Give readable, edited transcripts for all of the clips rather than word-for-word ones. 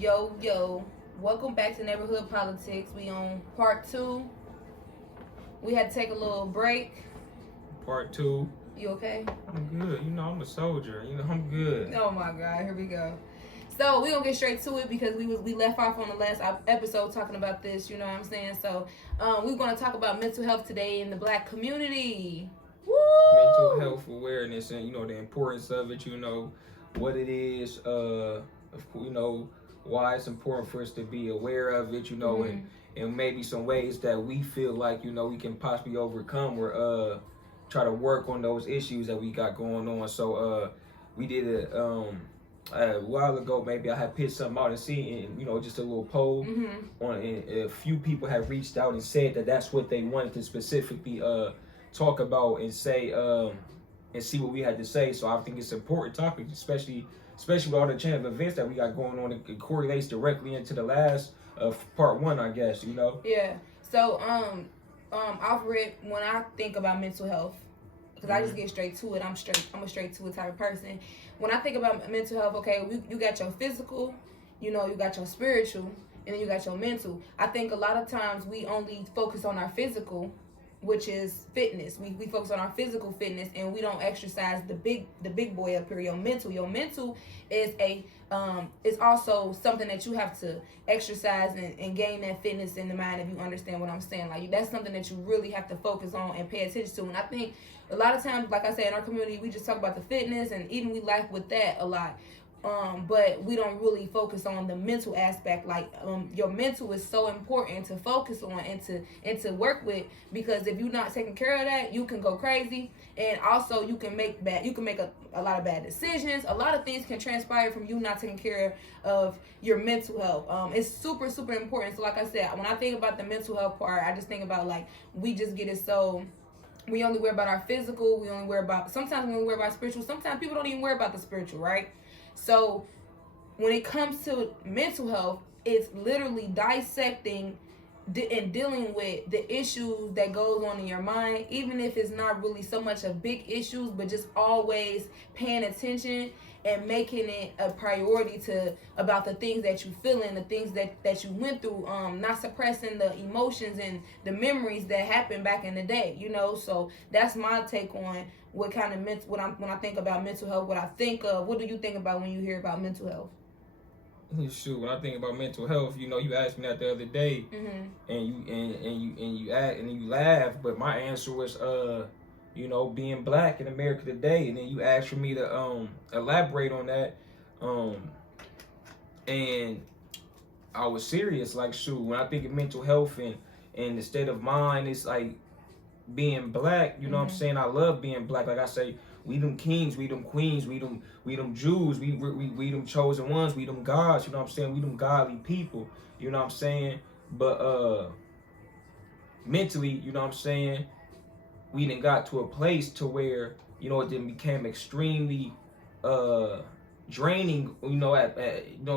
Yo, welcome back to Neighborhood Politics. We on part two. We had to take a little break. Part two. You okay? I'm good. I'm a soldier. I'm good. Oh my God, here we go. So we gonna get straight to it because we left off on the last episode talking about this. You know what I'm saying? So we're gonna talk about mental health today in the Black community. Woo! Mental health awareness and the importance of it. What it is. Why it's important for us to be aware of it. And maybe some ways that we feel like we can possibly overcome or try to work on those issues that we got going on. So we did a while ago, maybe I had pitched something out and see, and just a little poll on, and a few people have reached out and said that that's what they wanted to specifically talk about and say and see what we had to say. So I think it's an important topic, especially with all the chain of events that we got going on. It correlates directly into the last part one, I guess. Yeah. So Alfred, when I think about mental health, because I just get straight to it. I'm a straight to it type of person. When I think about mental health, okay, you got your physical, you got your spiritual, and then you got your mental. I think a lot of times we only focus on our physical, which is fitness. We focus on our physical fitness, and we don't exercise the big boy up here. Your mental is is also something that you have to exercise and gain that fitness in the mind. If you understand what I'm saying, like that's something that you really have to focus on and pay attention to. And I think a lot of times, like I said, in our community, we just talk about the fitness, and even we laugh with that a lot. But we don't really focus on the mental aspect. Like your mental is so important to focus on and to work with, because if you're not taking care of that, you can go crazy, and also you can make a lot of bad decisions. A lot of things can transpire from you not taking care of your mental health. It's super important. So like I said, when I think about the mental health part, I just think about like we just get it so. We only worry about our physical. Sometimes we only worry about spiritual. Sometimes people don't even worry about the spiritual, right? So when it comes to mental health, it's literally dissecting and dealing with the issues that goes on in your mind, even if it's not really so much of big issues, but just always paying attention and making it a priority about the things that you feel and the things that you went through, not suppressing the emotions and the memories that happened back in the day, So that's my take on what kind of when I think about mental health, what I think of. What do you think about when you hear about mental health? Shoot, when I think about mental health, you asked me that the other day, and you laugh, but my answer was being black in America today, and then you asked for me to elaborate on that, and I was serious. Like, shoot, when I think of mental health and the state of mind, it's like being black. You know what I'm saying? I love being black. Like I say, we them kings, we them queens, we them Jews, we them chosen ones, we them gods. You know what I'm saying? We them godly people. You know what I'm saying? But mentally, you know what I'm saying, we done got to a place to where it then became extremely draining.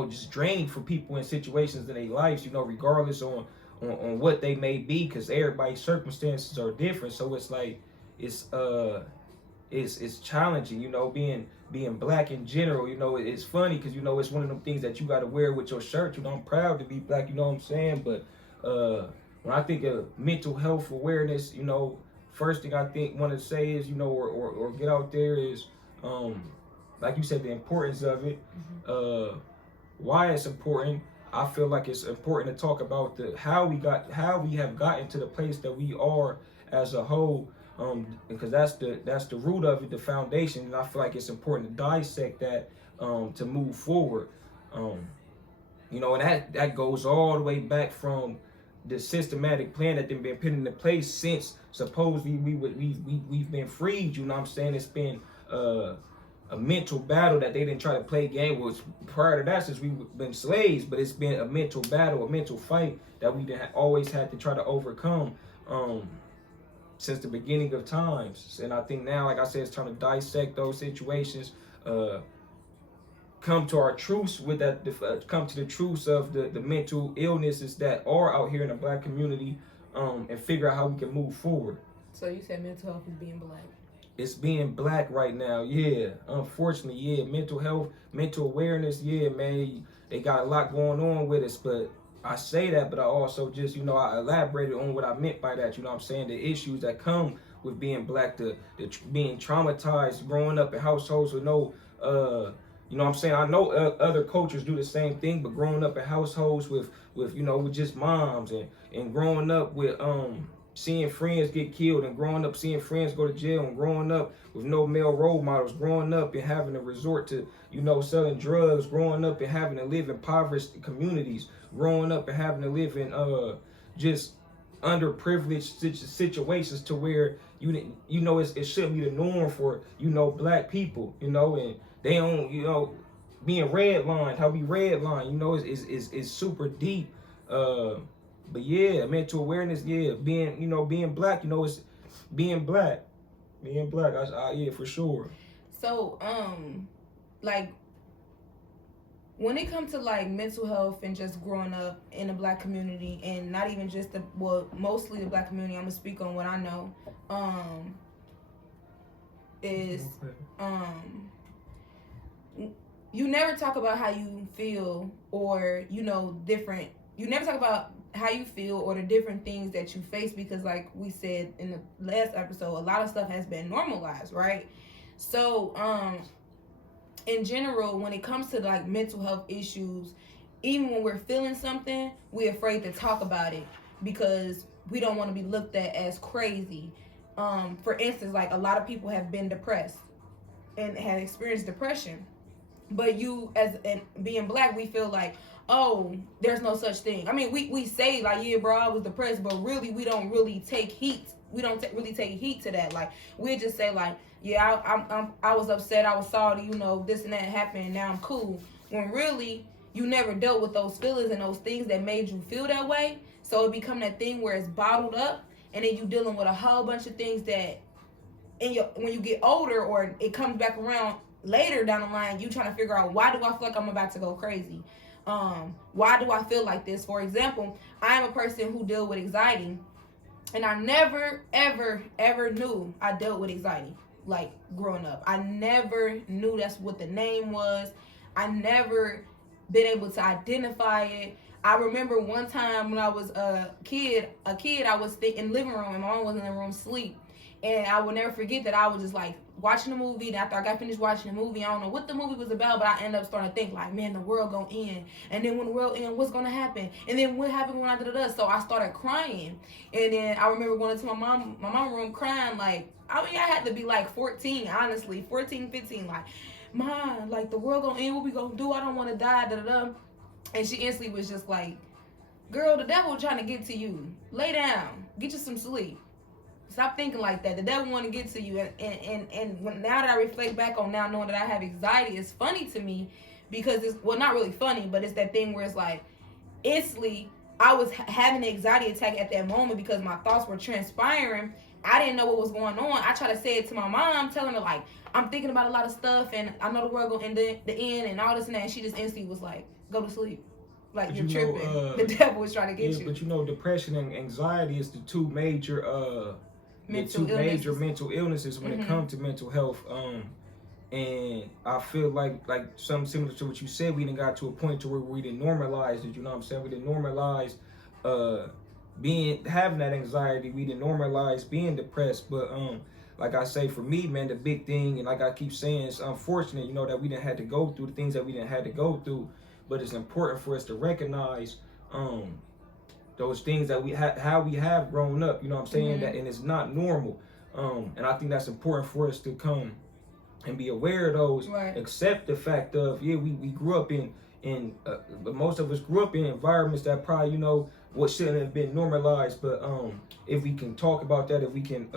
Just draining for people in situations in their lives. Regardless on what they may be, because everybody's circumstances are different. So it's like it's challenging. Being black in general. It's funny because it's one of them things that you got to wear with your shirt. I'm proud to be black. You know what I'm saying? But when I think of mental health awareness, first thing I want to say is, or get out there is, like you said, the importance of it, why it's important. I feel like it's important to talk about how we have gotten to the place that we are as a whole, because that's the root of it, the foundation, and I feel like it's important to dissect that to move forward. And that goes all the way back from the systematic plan that been put into place since supposedly we've been freed. You know what I'm saying? It's been a mental battle that they didn't try to play game with prior to that, since we've been slaves. But it's been a mental battle, a mental fight that we always had to try to overcome since the beginning of times. And I think now, like I said, it's time to dissect those situations, come to our truths with that, come to the truths of the mental illnesses that are out here in the black community, and figure out how we can move forward. So you said mental health is being black. it's being black right now. Yeah, unfortunately, yeah. Mental health, mental awareness. Yeah, man, they got a lot going on with us. But I say that, but I also just, I elaborated on what I meant by that. You know what I'm saying? The issues that come with being black, being traumatized, growing up in households with no, you know what I'm saying? I know other cultures do the same thing, but growing up in households with just moms, and growing up with seeing friends get killed, and growing up seeing friends go to jail, and growing up with no male role models, growing up and having to resort to, selling drugs, growing up and having to live in impoverished communities, growing up and having to live in just underprivileged situations to where it shouldn't be the norm for black people, and they don't, being redlined, how we redline, is super deep. But yeah, mental awareness, yeah, being black, it's being black, yeah, for sure. So, like, when it comes to like mental health and just growing up in the black community, and not even just mostly the black community, I'm gonna speak on what I know, is you never talk about how you feel, or different. You never talk about how you feel or the different things that you face, because like we said in the last episode, a lot of stuff has been normalized, right? So in general, when it comes to like mental health issues, even when we're feeling something, we're afraid to talk about it because we don't want to be looked at as crazy. For instance, like a lot of people have been depressed and have experienced depression, but being black, we feel like, oh, there's no such thing. I mean, we say like, yeah, bro, I was depressed, but really we don't really take heat. We don't really take heat to that. Like, we just say like, yeah, I was upset, I was sorry, this and that happened, and now I'm cool. When really you never dealt with those feelings and those things that made you feel that way. So it become that thing where it's bottled up, and then you dealing with a whole bunch of things that when you get older, or it comes back around later down the line, you trying to figure out, why do I feel like I'm about to go crazy? Why do I feel like this? For example, I am a person who deals with anxiety, and I never, ever knew I dealt with anxiety. Like growing up, I never knew that's what the name was. I never been able to identify it. I remember one time when I was a kid, I was in the living room, and my mom was in the room asleep. And I will never forget that I was just like watching the movie, and after I got finished watching the movie, I don't know what the movie was about, but I ended up starting to think like, man, the world gonna end. And then when the world ends, what's gonna happen? And then what happened when I did it? So I started crying. And then I remember going into my mom room crying, like, I mean, I had to be like 14, honestly, 14, 15, like, Mom, like the world gonna end, what we gonna do? I don't wanna die, And she instantly was just like, girl, the devil trying to get to you. Lay down, get you some sleep. Stop thinking like that. The devil want to get to you. And now that I reflect back on now knowing that I have anxiety, it's funny to me because it's, well, not really funny, but it's that thing where it's like, instantly, I was having an anxiety attack at that moment because my thoughts were transpiring. I didn't know what was going on. I tried to say it to my mom, telling her like, I'm thinking about a lot of stuff, and I know the world gonna end the end and all this and that. And she just instantly was like, go to sleep. Like, but you're tripping. The devil was trying to get you. But depression and anxiety is the two major mental illnesses when it comes to mental health. And I feel like something similar to what you said, we done got to a point to where we didn't normalize it. You know what I'm saying? We didn't normalize having that anxiety. We didn't normalize being depressed. But like I say, for me, man, the big thing, and like I keep saying, it's unfortunate, that we didn't have to go through the things that we didn't have to go through. But it's important for us to recognize those things that how we have grown up. You know what I'm saying? That, and it's not normal. And I think that's important for us to come and be aware of those. Right. Accept the fact of, we grew up but most of us grew up in environments that probably, what shouldn't have been normalized. But if we can talk about that, if we can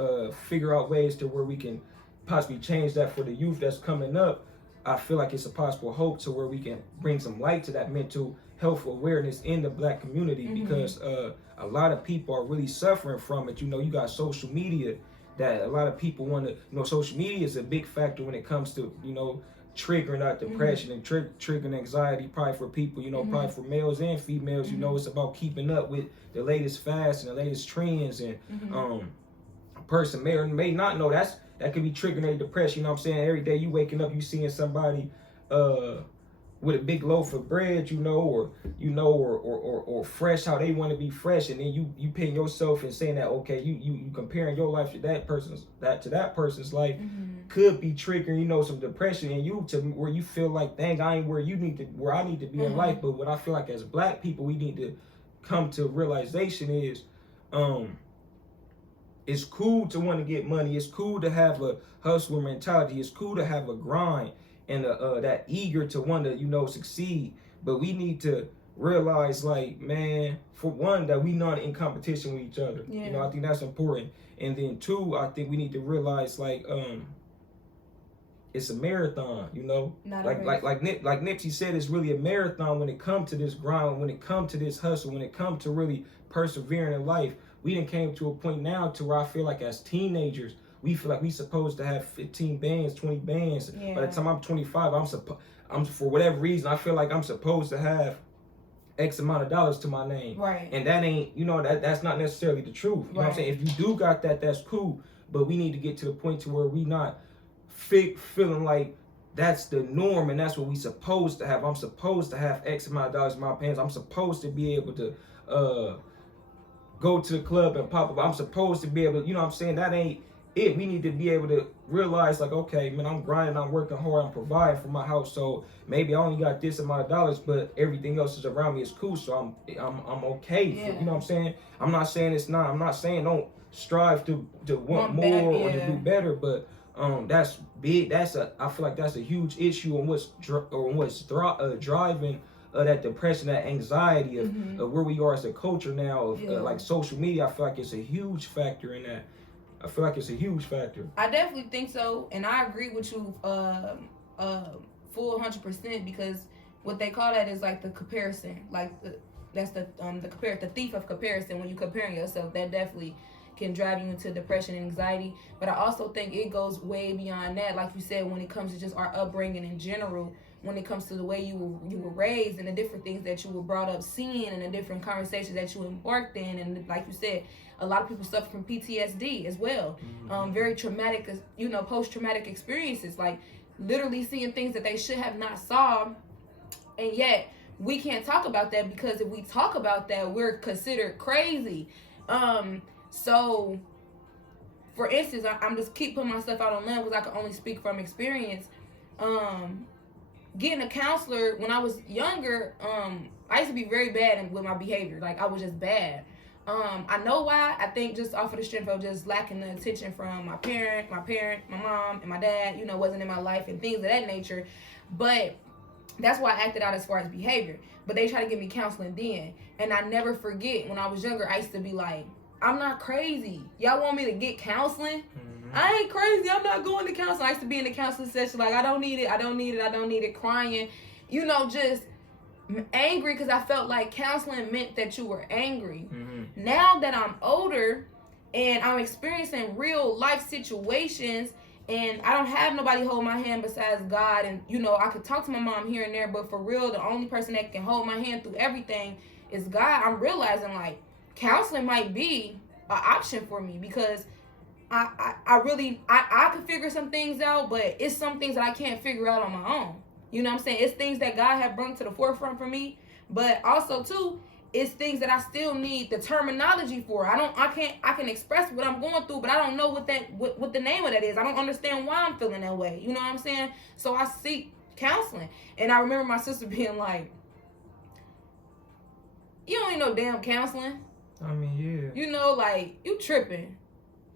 figure out ways to where we can possibly change that for the youth that's coming up, I feel like it's a possible hope to where we can bring some light to that mental health awareness in the black community, because a lot of people are really suffering from it. You got social media that a lot of people want to, social media is a big factor when it comes to, triggering out depression and triggering anxiety, probably for people, probably for males and females. It's about keeping up with the latest fads and the latest trends. And person may or may not know, that could be triggering their depression. You know what I'm saying? Every day you waking up, you seeing somebody with a big loaf of bread, or fresh how they want to be fresh, and then you pin yourself and saying that, okay, you comparing your life to that person's life, could be triggering, some depression in you, to where you feel like, dang, I ain't where I need to be in life. But what I feel like as Black people we need to come to realization is, it's cool to want to get money. It's cool to have a hustler mentality. It's cool to have a grind and that eager to want to, succeed. But we need to realize, like, man, for one, that we not in competition with each other. Yeah. I think that's important. And then two, I think we need to realize, like, it's a marathon, like Nipsey said, it's really a marathon when it comes to this grind, when it comes to this hustle, when it comes to really persevering in life. We done came to a point now to where I feel like as teenagers, we feel like we supposed to have 15 bands, 20 bands. Yeah. By the time I'm 25, I'm for whatever reason, I feel like I'm supposed to have X amount of dollars to my name. Right. And that ain't, that's not necessarily the truth. You know what I'm saying? If you do got that, that's cool. But we need to get to the point to where we not feeling like that's the norm and that's what we supposed to have. I'm supposed to have X amount of dollars in my pants. I'm supposed to be able to go to the club and pop up. I'm supposed to be able to, that ain't it. We need to be able to realize, like, okay, man, I'm grinding, I'm working hard, I'm providing for my household. Maybe I only got this amount of dollars, but everything else is around me is cool, so I'm okay. Yeah. You know what I'm saying? I'm not saying it's not. I'm not saying don't strive to want more or to do better, but that's big. I feel like that's a huge issue on what's driving that depression, that anxiety of where we are as a culture now of like social media. I feel like it's a huge factor in that. I feel like it's a huge factor. I definitely think so, and I agree with you full 100%, because what they call that is like the comparison, like the thief of comparison. When you comparing yourself, that definitely can drive you into depression and anxiety. But I also think it goes way beyond that, like you said, when it comes to just our upbringing in general, when it comes to the way you were raised and the different things that you were brought up seeing and the different conversations that you embarked in. And like you said, a lot of people suffer from PTSD as well. Very traumatic, post-traumatic experiences, like literally seeing things that they should have not saw. And yet we can't talk about that, because if we talk about that, we're considered crazy. So for instance, I'm just keep putting myself out on land because I can only speak from experience. Getting a counselor when I was younger, I used to be very bad with my behavior. Like, I was just bad. I know why. I think just off of the strength of just lacking the attention from my parent, my mom, and my dad, wasn't in my life and things of that nature. But that's why I acted out as far as behavior. But they try to give me counseling then. And I never forget, when I was younger, I used to be like, I'm not crazy. Y'all want me to get counseling? I ain't crazy. I'm not going to counseling. I used to be in the counseling session like, I don't need it, crying. Just angry because I felt like counseling meant that you were angry. Now that I'm older and I'm experiencing real life situations and I don't have nobody hold my hand besides God, and I could talk to my mom here and there, but for real, the only person that can hold my hand through everything is God. I'm realizing, like, counseling might be an option for me, because I really could figure some things out, but it's some things that I can't figure out on my own. You know what I'm saying? It's things that God have brought to the forefront for me, but also too, it's things that I still need the terminology for. I can express what I'm going through, but I don't know what the name of that is. I don't understand why I'm feeling that way. You know what I'm saying? So I seek counseling. And I remember my sister being like, you don't need no damn counseling. I mean, yeah. Like, you tripping.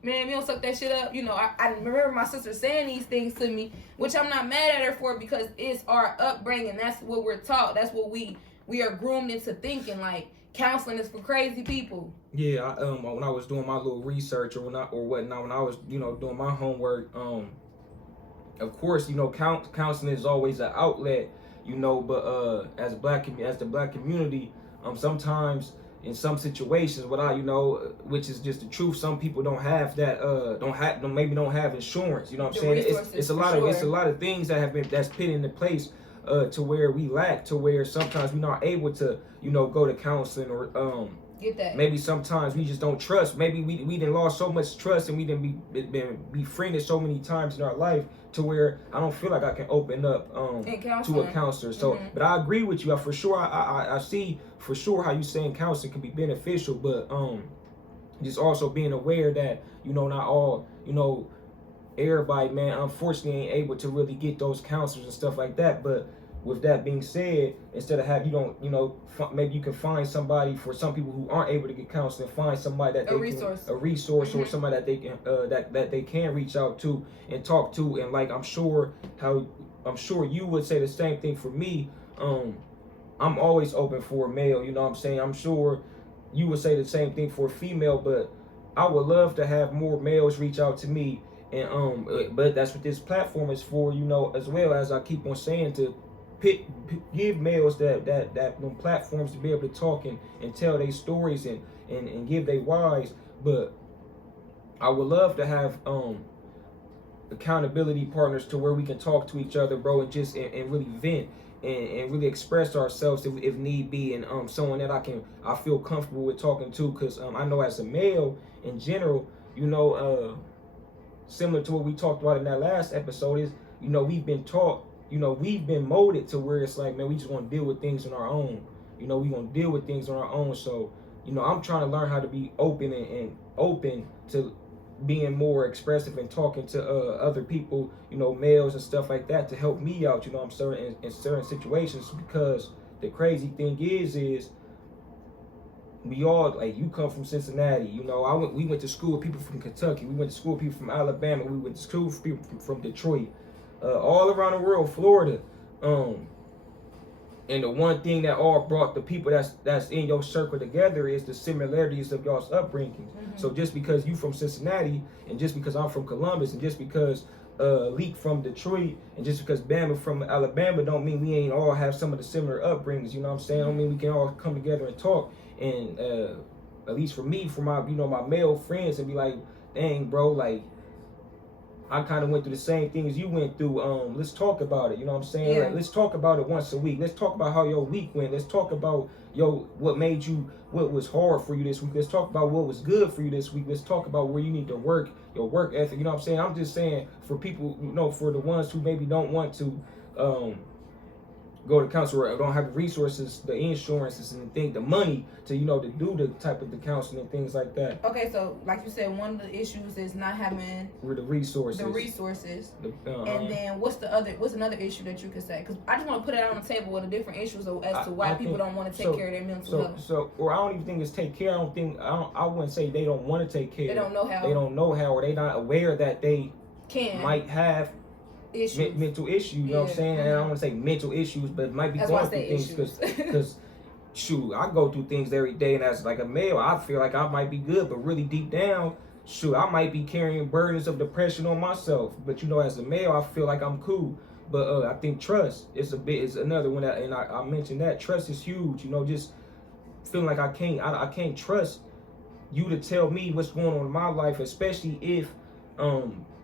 Man, you don't suck that shit up. I remember my sister saying these things to me, which I'm not mad at her for, because it's our upbringing. That's what we're taught. That's what we are groomed into thinking, like, counseling is for crazy people. Yeah, when I was doing my little research when I was, doing my homework, of course, counseling is always an outlet, but as the black community, sometimes in some situations, which is just the truth, some people don't have that, don't have insurance. You know what I'm saying? It's a lot of things that's put into place to where we lack, to where sometimes we're not able to, go to counseling or Get that. Maybe sometimes we just don't trust. Maybe we done lost so much trust, and we done been befriended so many times in our life to where I don't feel like I can open up to a counselor. So, but I agree with you. For sure, I see for sure how you saying counseling can be beneficial, but just also being aware that not all everybody, man, unfortunately ain't able to really get those counselors and stuff like that. But with that being said, instead of maybe you can find somebody. For some people who aren't able to get counseling, find somebody that a resource or somebody that they can that they can reach out to and talk to. And like I'm sure you would say the same thing for me. I'm always open for a male. You know what I'm saying? I'm sure you would say the same thing for a female, but I would love to have more males reach out to me. And but that's what this platform is for, as well, as I keep on saying, to give males that platforms to be able to talk and tell their stories and give their whys. But I would love to have accountability partners to where we can talk to each other, bro, and just and really vent and really express ourselves if need be, and someone that I feel comfortable with talking to, because I know as a male in general, similar to what we talked about in that last episode, is we've been taught, we've been molded to where it's like, man, we just want to deal with things on our own. We want to deal with things on our own. So I'm trying to learn how to be open and open to being more expressive and talking to other people, males and stuff like that, to help me out, I'm certain in certain situations. Because the crazy thing is we all, like, you come from Cincinnati, we went to school with people from Kentucky, we went to school with people from Alabama, we went to school with people from Detroit, all around the world, Florida, and the one thing that all brought the people that's in your circle together is the similarities of y'all's upbringing. So just because you from Cincinnati, and just because I'm from Columbus, and just because Leak from Detroit, and just because Bama from Alabama, don't mean we ain't all have some of the similar upbringings. You know what I'm saying? Don't mean we can all come together and talk. And at least for me, for my my male friends, and be like, dang, bro, like, I kind of went through the same things you went through. Let's talk about it. You know what I'm saying? Yeah. Like, let's talk about it once a week. Let's talk about how your week went. Let's talk about what made you, what was hard for you this week. Let's talk about what was good for you this week. Let's talk about where you need to work, your work ethic. You know what I'm saying? I'm just saying, for people, for the ones who maybe don't want to go to counselor, or don't have the resources, the insurances, and the money to to do the type of the counseling and things like that. Okay, so like you said, one of the issues is not having the resources. And then what's another issue that you could say? Because I just want to put it on the table with the different issues as to why people don't want to take care of their mental health. Or I don't even think it's take care. I wouldn't say they don't want to take care. They don't know how. They don't know how, or they not aware that they might have mental issues. You know what I'm saying? And I don't want to say mental issues, but it might be going through things, because shoot, I go through things every day, and as like a male, I feel like I might be good, but really deep down, shoot, I might be carrying burdens of depression on myself. But as a male, I feel like I'm cool. But I think trust is another one, and I mentioned that trust is huge. Just feeling like I can't trust you to tell me what's going on in my life, especially if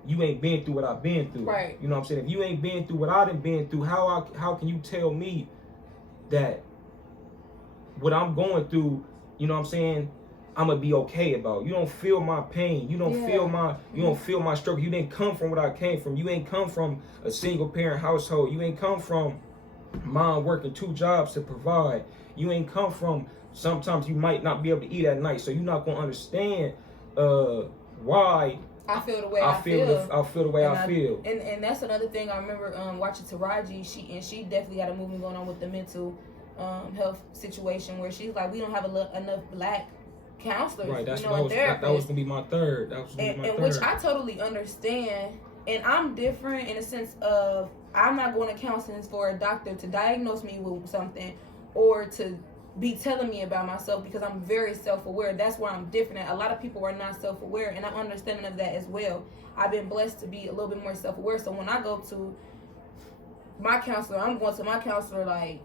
you ain't been through what I've been through. Right. You know what I'm saying? If you ain't been through what I've been through, how can you tell me that what I'm going through, you know what I'm saying, I'm gonna be okay about? You don't feel my pain. You don't feel my struggle. You didn't come from what I came from. You ain't come from a single parent household. You ain't come from mom working 2 jobs to provide. You ain't come from, sometimes you might not be able to eat at night, so you're not gonna understand why I feel the way I feel. I feel the way I feel. And that's another thing. I remember watching Taraji. She definitely got a movement going on with the mental health situation, where she's like, we don't have enough black counselors. Right. That was gonna be my third. Which I totally understand. And I'm different in a sense of, I'm not going to counseling for a doctor to diagnose me with something, or to be telling me about myself, because I'm very self-aware. That's where I'm different. A lot of people are not self-aware, and I'm understanding of that as well. I've been blessed to be a little bit more self-aware. So when I go to my counselor, I'm going to my counselor like,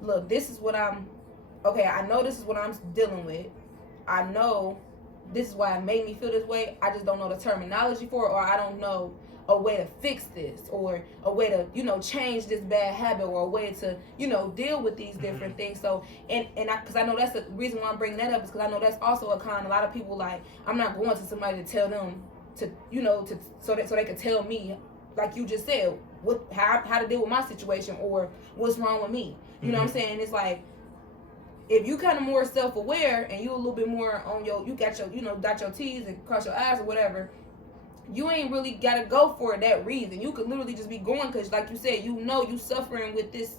look, I know this is what I'm dealing with. I know this is why it made me feel this way. I just don't know the terminology for it, or I don't know a way to fix this, or a way to, you know, change this bad habit, or a way to, you know, deal with these different things. So, because I know that's the reason why I'm bringing that up, is because I know that's also a con. A lot of people, like, I'm not going to somebody to tell them to, you know, to so they can tell me, like you just said, how to deal with my situation, or what's wrong with me. You know what I'm saying? It's like, if you kind of more self-aware and you a little bit more on you got your, you know, dot your T's and cross your I's or whatever, you ain't really got to go for that reason. You could literally just be going because, like you said, you know you suffering with this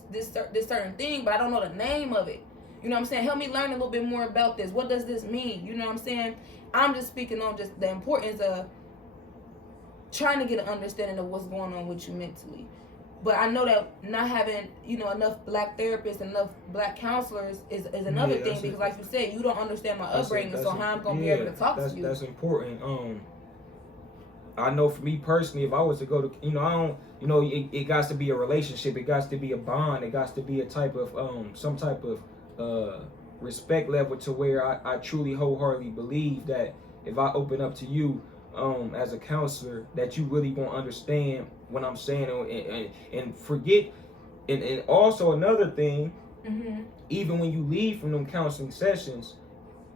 certain thing, but I don't know the name of it. You know what I'm saying? Help me learn a little bit more about this. What does this mean? You know what I'm saying? I'm just speaking on just the importance of trying to get an understanding of what's going on with you mentally. But I know that not having, you know, enough black therapists, enough black counselors is another thing, because like you said, you don't understand my upbringing, so how I'm going to be able to talk to you. That's important. I know for me personally, if I was to go to, you know, I don't, you know, it got to be a relationship, it got to be a bond, it got to be a type of, some type of respect level to where I truly wholeheartedly believe that if I open up to you as a counselor, that you really gonna understand what I'm saying, and forget, and also another thing, even when you leave from them counseling sessions,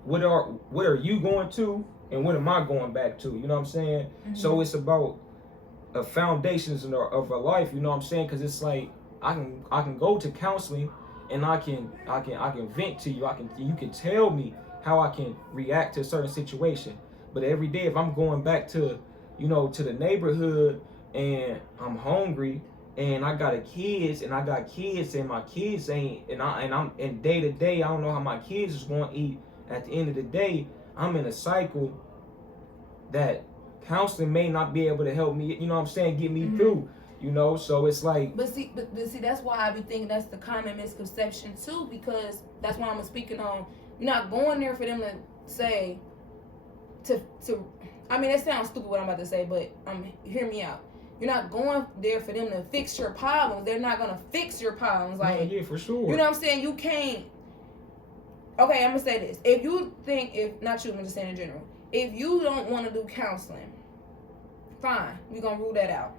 what are you going to, and what am I going back to? You know what I'm saying? So it's about foundations of a life. You know what I'm saying? Because it's like I can go to counseling, and I can vent to you. You can tell me how I can react to a certain situation. But every day, if I'm going back to, you know, to the neighborhood, and I'm hungry, and I got kids, and my kids ain't, and day to day, I don't know how my kids is going to eat. At the end of the day, I'm in a cycle that counseling may not be able to help me, you know what I'm saying, get me through, you know. So it's like, but see, that's why I be thinking that's the common misconception too, because that's why I'm speaking on, you're not going there for them to say, to I mean, it sounds stupid what I'm about to say, but hear me out. You're not going there for them to fix your problems. They're not gonna fix your problems. Like, yeah, for sure. You know what I'm saying? You can't. Okay, I'm gonna say this. If you think, if not you, I'm just saying in general. If you don't want to do counseling, fine. We're gonna rule that out.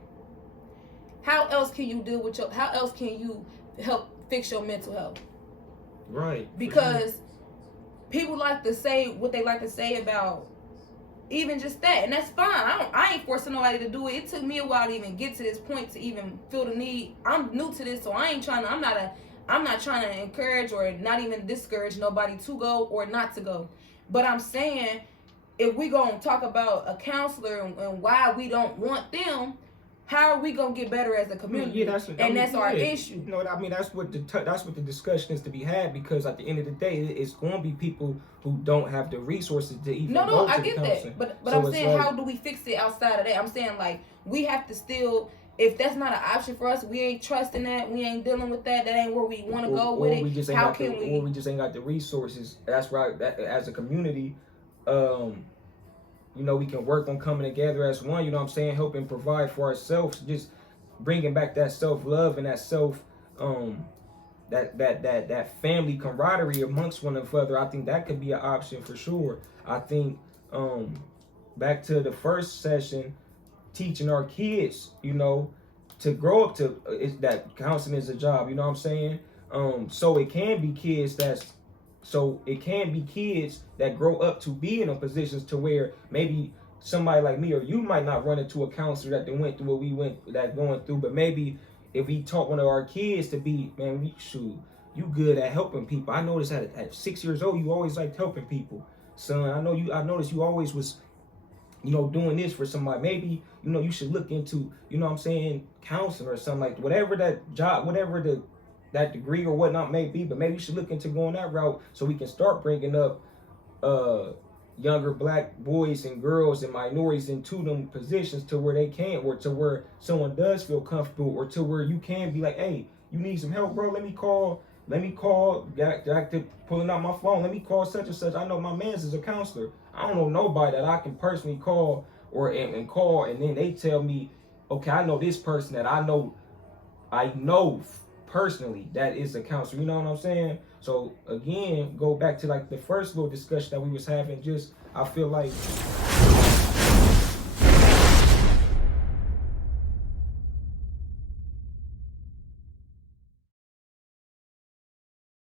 How else can you deal with how else can you help fix your mental health? Right. Because people like to say what they like to say about even just that, and that's fine. I ain't forcing nobody to do it. It took me a while to even get to this point to even feel the need. I'm new to this, so I'm not trying to encourage or not even discourage nobody to go or not to go. But I'm saying, if we gonna talk about a counselor and why we don't want them, how are we gonna get better as a community? Yeah, that's our issue. You know, I mean, that's what the discussion is to be had, because at the end of the day, it's going to be people who don't have the resources to even go to I get counseling. that, but so I'm saying, like, how do we fix it outside of that? I'm saying, like, we have to still. If that's not an option for us, we ain't trusting that, we ain't dealing with that, that ain't where we want to go with it. Or we just ain't got the resources. That's right. That, as a community, you know, we can work on coming together as one. You know what I'm saying? Helping provide for ourselves, just bringing back that self-love and that that family camaraderie amongst one another. I think that could be an option for sure. I think back to the first session, teaching our kids, you know, to grow up to that counseling is a job, you know what I'm saying? So it can be kids that grow up to be in a positions to where maybe somebody like me or you might not run into a counselor that went through what we going through, but maybe if we taught one of our kids to be, man, you good at helping people. I noticed at 6 years old, you always liked helping people. Son, I noticed you always was, you know, doing this for somebody. Maybe, you know, you should look into, you know what I'm saying, counseling or something, like whatever that job, whatever that degree or whatnot may be, but maybe you should look into going that route so we can start bringing up younger black boys and girls and minorities into them positions to where they can, or to where someone does feel comfortable, or to where you can be like, hey, you need some help, bro, let me call, got to pulling out my phone, let me call such and such. I know my man's is a counselor. I don't know nobody that I can personally call and call, and then they tell me, okay, I know this person that I know personally that is a counselor. You know what I'm saying? So again, go back to like the first little discussion that we was having. Just I feel like